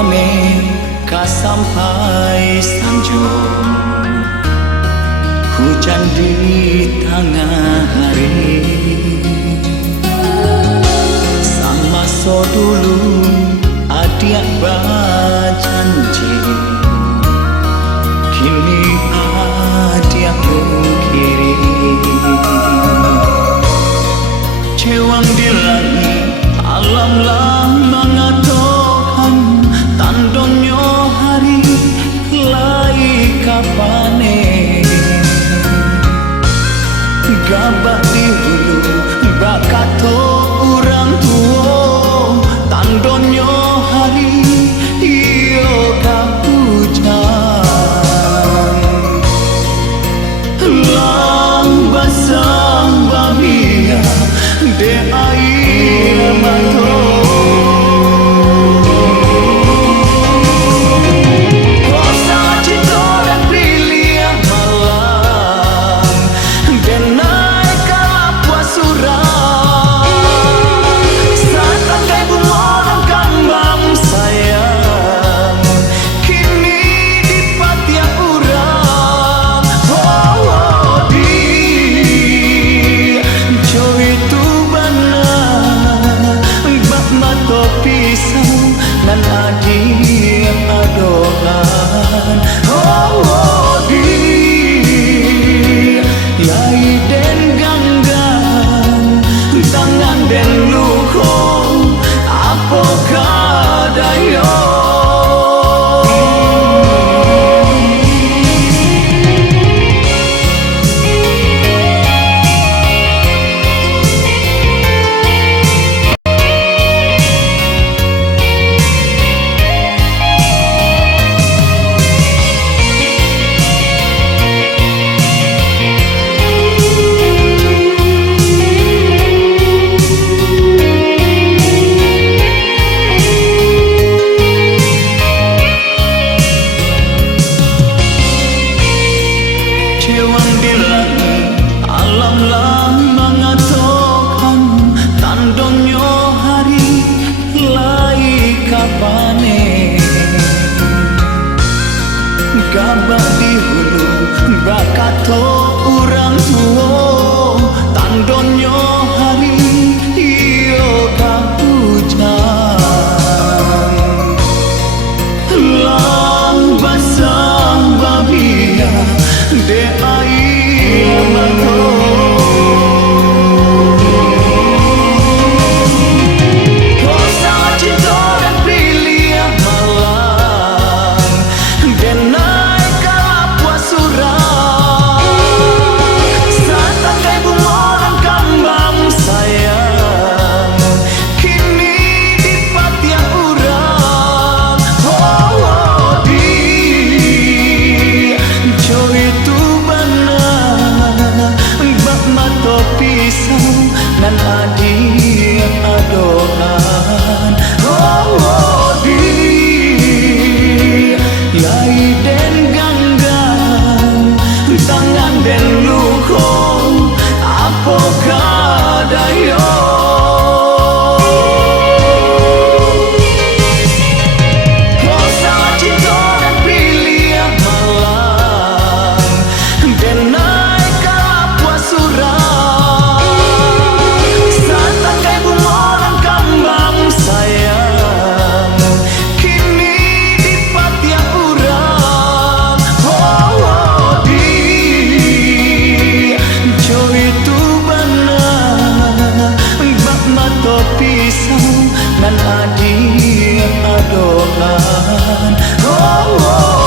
rupane ka sampai sanjo, hujan di tengah hari. Sama so dulu adik berjanji, kini adik mengkiri. Cewang di langit alam lah mengatakan, tandonyo hari lai kapane. Gabak di hulu bakato orang tua, tandonyo hari iyo kapujan. Lang basang babia de air mato. Nan adik adokan, oh di yai den ganggan, tangan den luko, apakah dayo. Cewang di langit alam lah mengatakan, tandonyo hari lai kapane. Gabak di hulu bakato orang tua, tandonyo hari iyo kapujan. Lang basang babia de air mato. Kau sangat cinta dan pilih malam, dan naik kalap surah. Satangkai bunga dan kambang sayang, kini di patiak urang. Oh di joy itu bak mato pisau nan adik adokan, oh di yai den ganggan, tangan den luko, apakah dayo. Pisau nan adik adokan, oh